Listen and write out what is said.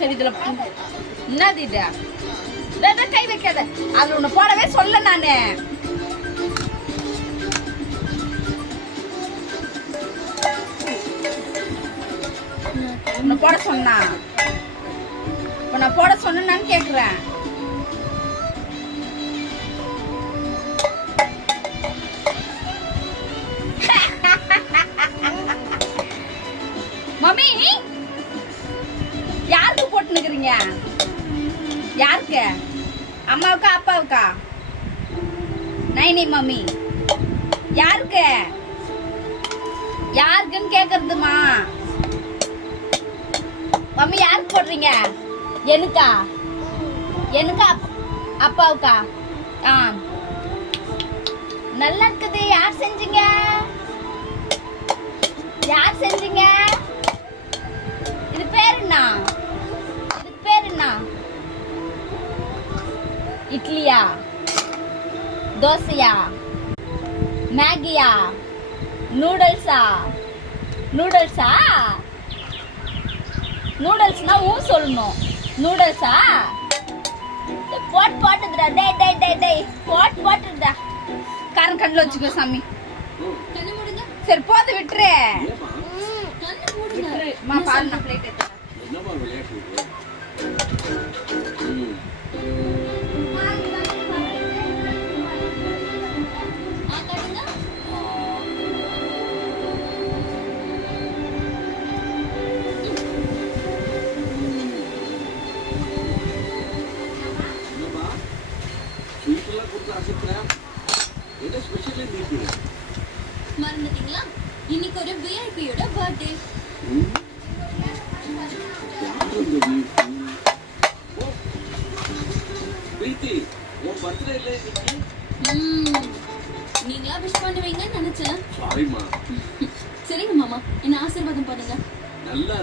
சரி இதுல என்னது இது? கை வைக்காத. அது ஒண்ணு போடவே சொல்ல நானு. உன்னை போட சொன்னா உன்னை போட சொன்னான்னு கேக்குறேன். மம்மி யாருக்கு போட்டுனுக்குறீங்க? யாருக்கு? அம்மாவுக்கா அப்பாவுக்கா? நைனி மம்மி யாருக்கு? யாருக்குன்னு கேக்குறதுமா? மம்மி யாருக்கு போடுறீங்க? எனக்கா? எனக்கா அப்பாவுக்கா? நல்லா இருக்குது. யார் செஞ்சீங்க? யார் செஞ்சீங்க? இது பேர் என்ன? இது பேர் என்ன? இட்லியா? தோசையா? மேகியா? நூடுல்ஸா? நூடுல்ஸா? நூடுல்ஸ்னா சொல்லணும். நூடுல்ஸா? போட்டுடா. டேய் போட்டுடா. காரம் கண்ணில் வச்சுக்கோ சாமி. சரி போது விட்டுரு. பாரு நான் பிளேட் எடுத்து. மறந்துட்டீங்களா? இன்னைக்கு ஒரு விஐபியோட பர்த்டே. நீங்களா விஷ் பண்ணுவீங்கன்னு நினைச்சேன். சரிங்க மாமா, என்ன ஆசீர்வாதம் பண்ணுங்க. நல்லா